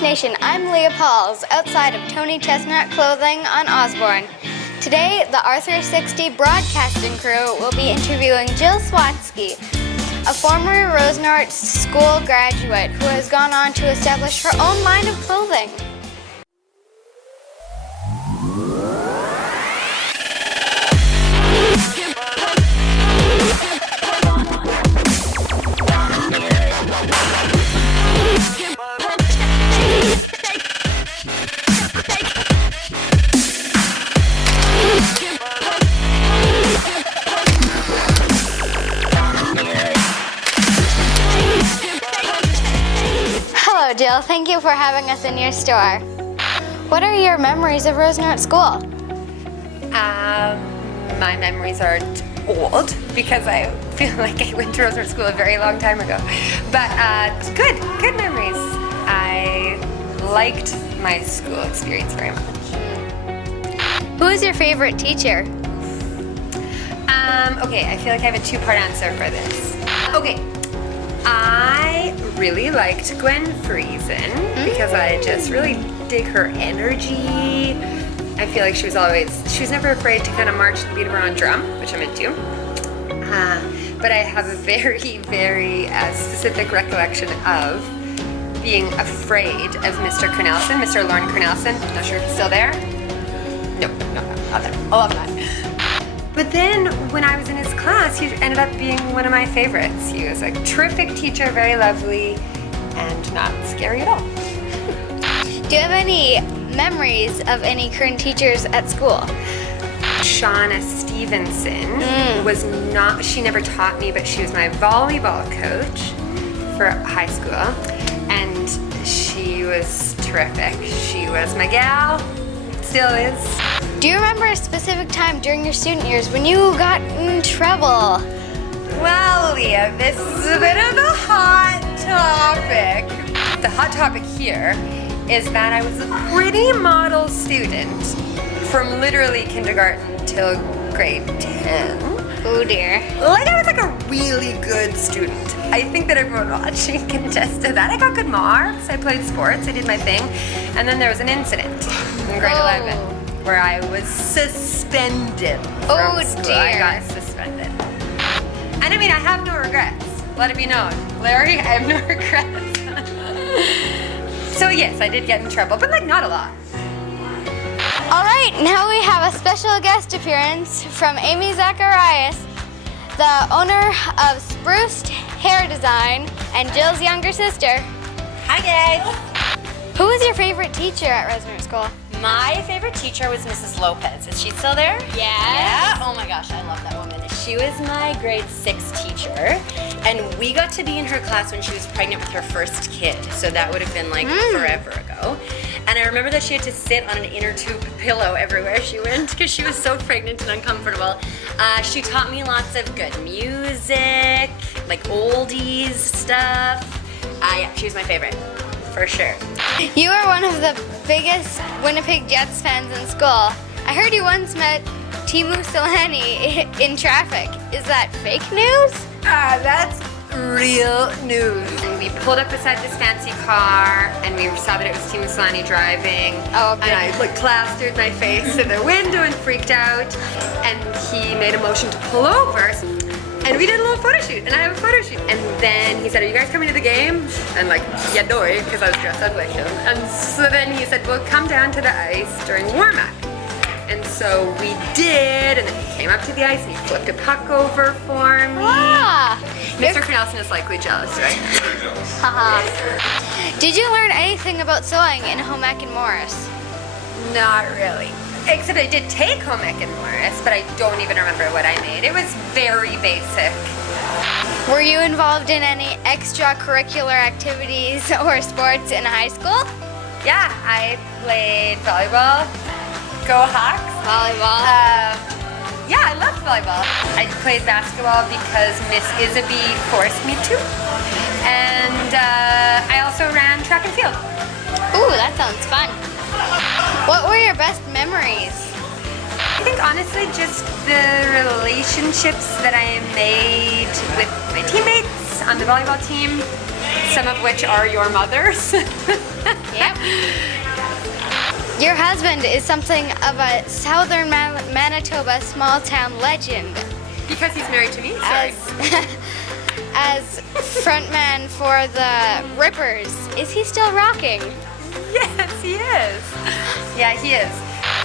Chestnuts Nation, I'm Leah Pauls, outside of Tony Chestnut Clothing on Osborne. Today, the Arthur 60 broadcasting crew will be interviewing Jill Swatsky, a former Rosenart School graduate who has gone on to establish her own line of clothing. Hello, Jill. Thank you for having us in your store. What are your memories of Rosenart School? My memories are old because I feel like I went to Rosenart School a very long time ago. But good memories. I liked my school experience very much. Who is your favorite teacher? Okay, I feel like I have a two-part answer for this. Okay, I really liked Gwen Friesen because I just really dig her energy. I feel like she was never afraid to kind of march to the beat of her own drum, which I'm into. But I have a very, very specific recollection of being afraid of Mr. Cornelison, Mr. Lorne Cornelison. Not sure if he's still there. No, not there. I love that. But then when I was in his class, he ended up being one of my favorites. He was a terrific teacher, very lovely, and not scary at all. Do you have any memories of any current teachers at school? Shauna Stevenson she never taught me, but she was my volleyball coach for high school, and she was terrific. She was my gal, still is. Do you remember a specific time during your student years when you got in trouble? Well, Leah, this is a bit of a hot topic. The hot topic here is that I was a pretty model student from literally kindergarten till grade 10. Oh dear. Like I was like a really good student. I think that everyone watching can attest to that. I got good marks, I played sports, I did my thing. And then there was an incident in grade 11 where I was suspended from school. Dear. I got suspended. And I mean, I have no regrets. Let it be known. Larry, I have no regrets. So yes, I did get in trouble, but like not a lot. All right, now we have a special guest appearance from Amy Zacharias, the owner of Spruced Hair Design and Jill's younger sister. Hi guys! Who was your favorite teacher at Rosenart School? My favorite teacher was Mrs. Lopez. Is she still there? Yes. Yeah? Oh my gosh, I love that woman. She was my grade 6 teacher, and we got to be in her class when she was pregnant with her first kid, so that would have been like forever ago. And I remember that she had to sit on an inner tube pillow everywhere she went because she was so pregnant and uncomfortable. She taught me lots of good music, like oldies stuff. Yeah, she was my favorite, for sure. You were one of the biggest Winnipeg Jets fans in school. I heard you once met Teemu Selanne in traffic. Is that fake news? That's real news. And we pulled up beside this fancy car, and we saw that it was Teemu Selanne driving. Oh, okay. And I like plastered my face to the window and freaked out. And he made a motion to pull over. And we did a little photo shoot, and I have a photo shoot. And then he said, "Are you guys coming to the game?" And like, yeah, no, because I was dressed up like him. And so then he said, "Well, come down to the ice during warm-up." And so we did, and then he came up to the ice and he flipped a puck over for me. Ah! Mr. Cornelison is likely jealous, right? Haha. Did you learn anything about sewing in home ec and Morris? Not really. Except I did take home ec in Morris, but I don't even remember what I made. It was very basic. Were you involved in any extracurricular activities or sports in high school? Yeah, I played volleyball. Go Hawks. Volleyball. Yeah, I loved volleyball. I played basketball because Miss Isaby forced me to. And I also ran track and field. Ooh, that sounds fun. What were your best memories? I think honestly just the relationships that I made with my teammates on the volleyball team some of which are your mother's. Yep. Your husband is something of a southern Manitoba small town legend. Because he's married to me? Sorry. As frontman for the Rippers. Is he still rocking? Yes, he is. Yeah, he is.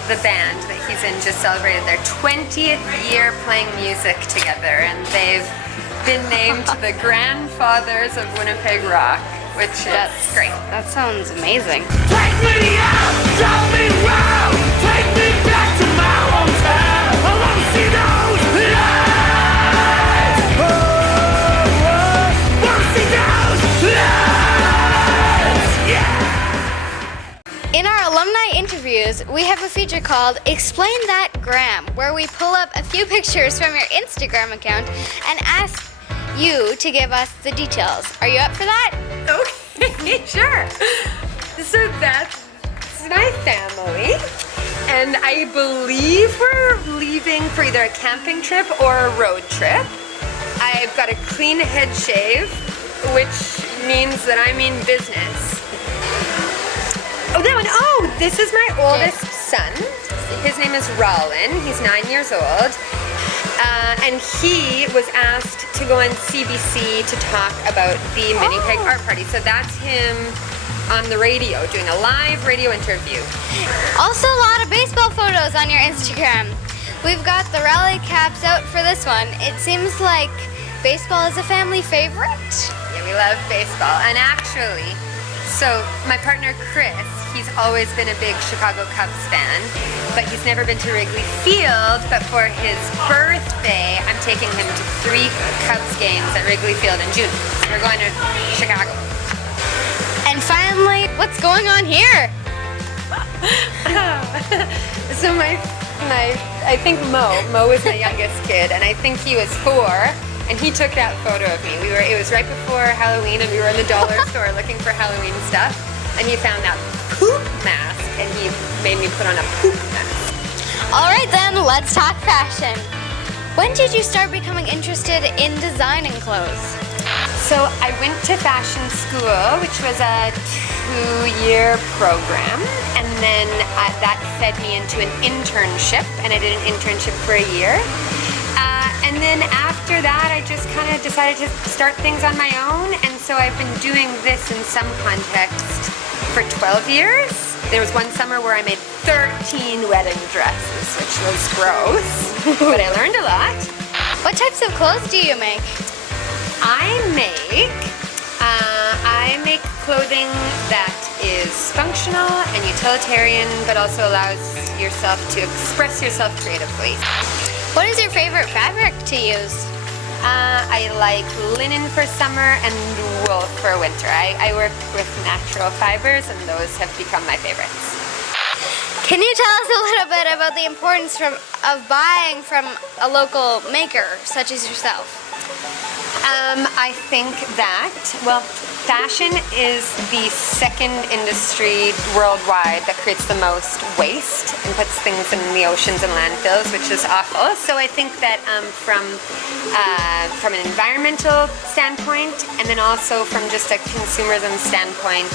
The band that he's in just celebrated their 20th year playing music together, and they've been named the grandfathers of Winnipeg rock, which is great. That sounds amazing. Take me out, show me round, take me back to my hometown. I want to see those lights. Oh, want to see those lights. Yeah. In our alumni interviews, we have a feature called Explain That Gram, where we pull up a few pictures from your Instagram account and ask you to give us the details. Are you up for that? Okay, sure. So that's my family, and I believe we're leaving for either a camping trip or a road trip. I've got a clean head shave, which means that I mean business. Oh, that one. Oh, this is my oldest son. His name is Rollin. He's 9 years old. And he was asked to go on CBC to talk about the Winnipeg Art Party. So that's him on the radio, doing a live radio interview. Also, a lot of baseball photos on your Instagram. We've got the rally caps out for this one. It seems like baseball is a family favorite. Yeah, we love baseball. And actually, so my partner Chris, he's always been a big Chicago Cubs fan, but he's never been to Wrigley Field. But for his birthday, I'm taking him to 3 Cubs games at Wrigley Field in June. So we're going to Chicago. And finally, what's going on here? So I think Mo is my youngest kid, and I think he was 4, and he took that photo of me. It was right before Halloween, and we were in the dollar store looking for Halloween stuff, and he found that poop mask, and he made me put on a poop mask. All right then, let's talk fashion. When did you start becoming interested in designing clothes? So I went to fashion school, which was a 2-year program, and then that fed me into an internship, and I did an internship for a year. And then after that, I just kind of decided to start things on my own, and so I've been doing this in some context for 12 years. There was one summer where I made 13 wedding dresses, which was gross, but I learned a lot. What types of clothes do you make? I make clothing that is functional and utilitarian, but also allows yourself to express yourself creatively. What is your favorite fabric to use? I like linen for summer and wool for winter. I work with natural fibers, and those have become my favorites. Can you tell us a little bit about the importance of buying from a local maker, such as yourself? I think that, well, fashion is the second industry worldwide that creates the most waste and puts things in the oceans and landfills, which is awful. So I think that from an environmental standpoint, and then also from just a consumerism standpoint,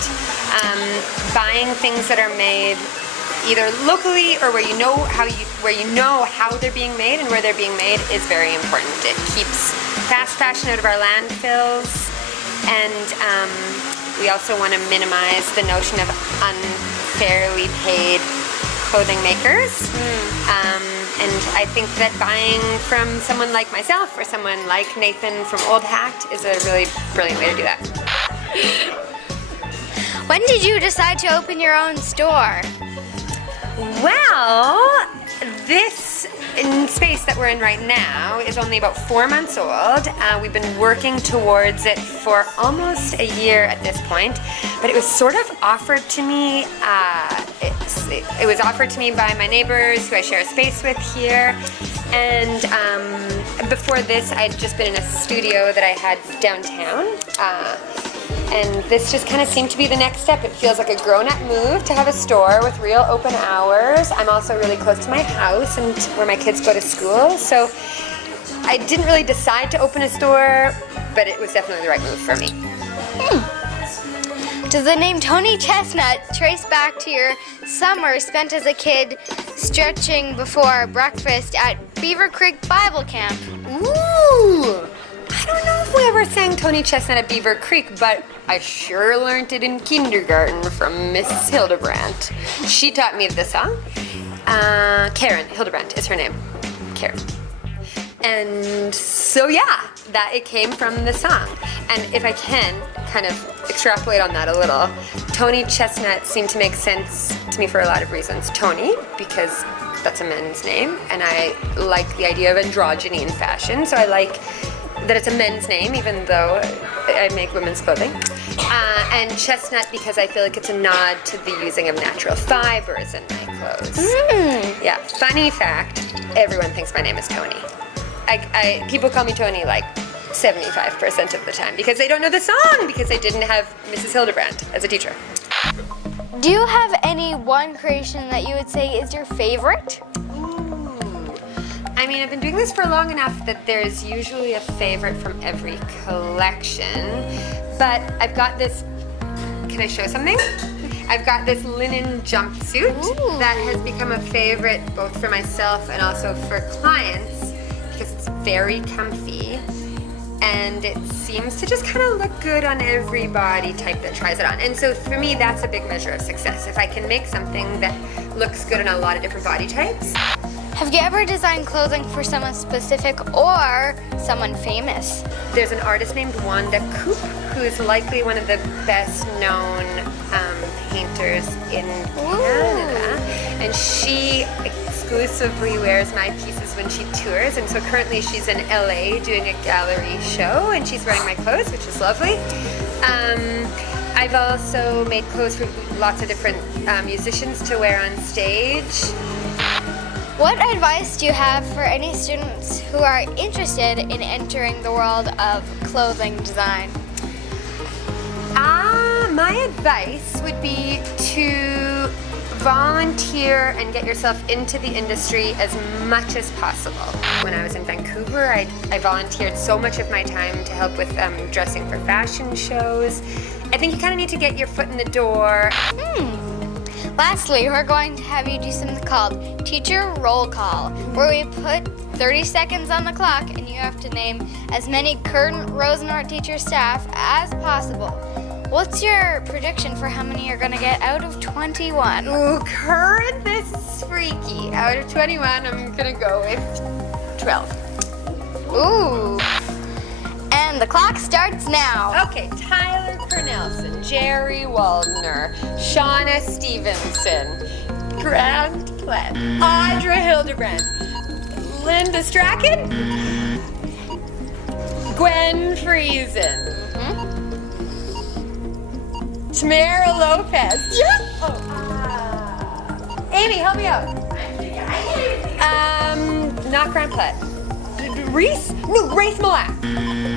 buying things that are made either locally or where you know how they're being made and where they're being made is very important. It keeps fast fashion out of our landfills, and we also want to minimize the notion of unfairly paid clothing makers. And I think that buying from someone like myself or someone like Nathan from Old Hat is a really brilliant way to do that. When did you decide to open your own store? Well, this space that we're in right now is only about 4 months old. We've been working towards it for almost a year at this point, but it was sort of offered to me. It was offered to me by my neighbors who I share a space with here. And before this, I'd just been in a studio that I had downtown. And this just kind of seemed to be the next step. It feels like a grown-up move to have a store with real open hours. I'm also really close to my house and where my kids go to school. So I didn't really decide to open a store, but it was definitely the right move for me. Does the name Tony Chestnut trace back to your summer spent as a kid stretching before breakfast at Beaver Creek Bible Camp? Ooh! I don't know if we ever sang Tony Chestnut at Beaver Creek, but I sure learned it in kindergarten from Mrs. Hildebrandt. She taught me the song. Karen Hildebrandt is her name. Karen. And so yeah, that it came from the song. And if I can kind of extrapolate on that a little, Tony Chestnut seemed to make sense to me for a lot of reasons. Tony, because that's a men's name, and I like the idea of androgyny in fashion, so I like that it's a men's name, even though I make women's clothing. And chestnut because I feel like it's a nod to the using of natural fibers in my clothes. Yeah, funny fact, everyone thinks my name is Tony. People call me Tony like 75% of the time because they don't know the song because I didn't have Mrs. Hildebrandt as a teacher. Do you have any one creation that you would say is your favorite? I mean, I've been doing this for long enough that there's usually a favorite from every collection, but I've got this, can I show something? I've got this linen jumpsuit that has become a favorite both for myself and also for clients because it's very comfy and it seems to just kind of look good on every body type that tries it on. And so for me, that's a big measure of success. If I can make something that looks good on a lot of different body types. Have you ever designed clothing for someone specific or someone famous? There's an artist named Wanda Coop, who is likely one of the best known painters in Canada. And she exclusively wears my pieces when she tours. And so currently she's in LA doing a gallery show and she's wearing my clothes, which is lovely. I've also made clothes for lots of different musicians to wear on stage. What advice do you have for any students who are interested in entering the world of clothing design? My advice would be to volunteer and get yourself into the industry as much as possible. When I was in Vancouver, I volunteered so much of my time to help with dressing for fashion shows. I think you kind of need to get your foot in the door. Lastly, we're going to have you do something called Teacher Roll Call, where we put 30 seconds on the clock and you have to name as many current Rosenort teacher staff as possible. What's your prediction for how many you're going to get out of 21? Ooh, current, this is freaky. Out of 21, I'm gonna go with 12. Ooh. And the clock starts now. Okay, Tyler Cornelson, Jerry Waldner, Shauna Stevenson, Grant Platt, Audra Hildebrandt, Linda Strachan, Gwen Friesen, Tamara Lopez. Yeah. Amy, help me out. Not Grant Platt. Reese? No, Grace Malak.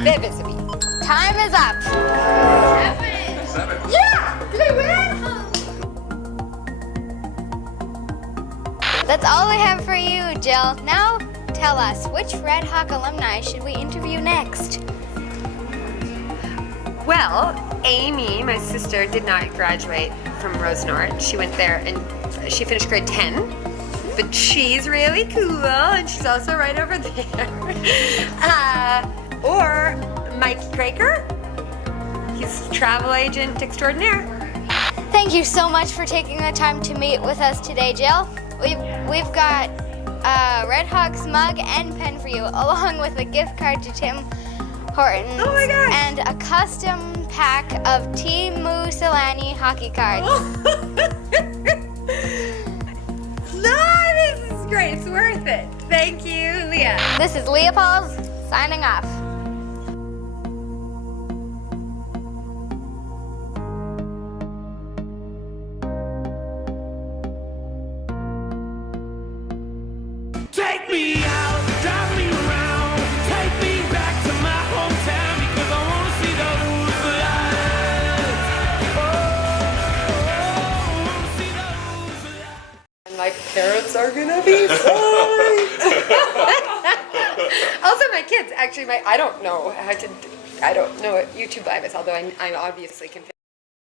Vivisity. Time is up. 7. Yeah! Did I win? That's all I have for you, Jill. Now, tell us, which Red Hawk alumni should we interview next? Well, Amy, my sister, did not graduate from Rosenort. She went there and she finished grade 10. But she's really cool, and she's also right over there. Or Mike Kraker. He's a travel agent extraordinaire. Thank you so much for taking the time to meet with us today, Jill. We've got a Red Hawks mug and pen for you, along with a gift card to Tim Hortons. Oh my gosh. And a custom pack of Teemu Selanne hockey cards. This is great. It's worth it. Thank you, Leah. This is Leah Pauls signing off. Take me out, drive me around, take me back to my hometown because I want to see those lights. I want to see those lights. And my parents are gonna be psyched. Also, my kids. Actually, I don't know how to. I don't know what YouTube Live is, although I obviously can